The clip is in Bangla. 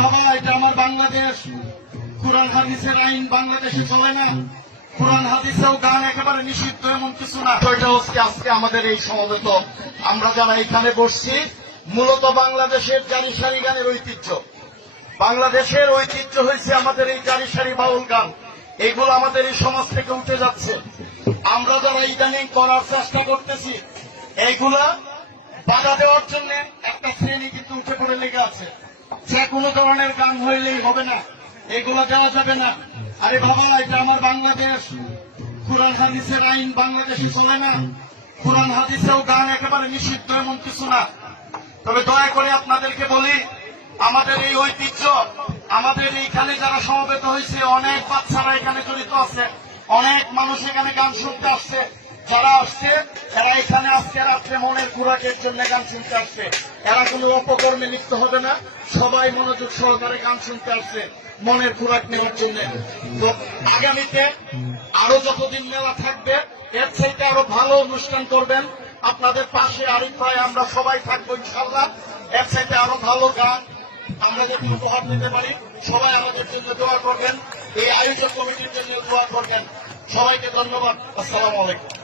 বাবা, এটা আমার বাংলাদেশ। কোরআন, হাদিসের আইন বাংলাদেশে চলে না। কোরআন, হাদিসেও গান একেবারে নিষিদ্ধ, এমন কিছু না। এটা হচ্ছে আজকে আমাদের এই সমবেত আমরা যারা এখানে বসছি, মূলত বাংলাদেশের জারি সারি গানের ঐতিহ্য। বাংলাদেশের ঐতিহ্য হয়েছে আমাদের এই জারি সারি বাউল গান। এগুলো আমাদের এই সমাজ থেকে উঠে যাচ্ছে। আমরা যারা ইদানিং করার চেষ্টা করতেছি এইগুলা বাধা দেওয়ার জন্য একটা শ্রেণি কিন্তু উঠে পড়ে লেগে আছে। যে কোনো ধরনের গান হইলেই হবে না। এগুলো দেওয়া যাবে না। আরে বাবা, এটা আমার বাংলাদেশ। কোরআন, হাদিসের আইন বাংলাদেশে চলে না। কোরআন, হাদিসেও গান একেবারে নিষিদ্ধ, এমন কিছু না। তবে দয়া করে আপনাদেরকে বলি, আমাদের এই ঐতিহ্য, আমাদের এইখানে যারা সমবেত হয়েছে, অনেক বাচ্চারা এখানে জড়িত আছে। অনেক মানুষ এখানে গান শুনতে আসছে। যারা আসছে আজকে রাত্রে মনের খুরাকের জন্য গান শুনতে আসছে। এরা কোনো অপকর্মে লিপ্ত হবে না। সবাই মনোযোগ সহকারে গান শুনতে আসছে মনের খুরাক নেওয়ার জন্য। তো আগামীতে আরও যতদিন মেলা থাকবে, এর থেকে আরও ভালো অনুষ্ঠান করবেন। আপনাদের পাশে আরিফ ভাই, আমরা সবাই থাকব ইনশাল্লাহ এর থেকে আরও ভালো গান আমরা যদি উপহার দিতে পারি, সবাই আমাদের জন্য দোয়া করবেন। এই আয়োজক কমিটির জন্য দোয়া করবেন। সবাইকে ধন্যবাদ। আসসালামু আলাইকুম।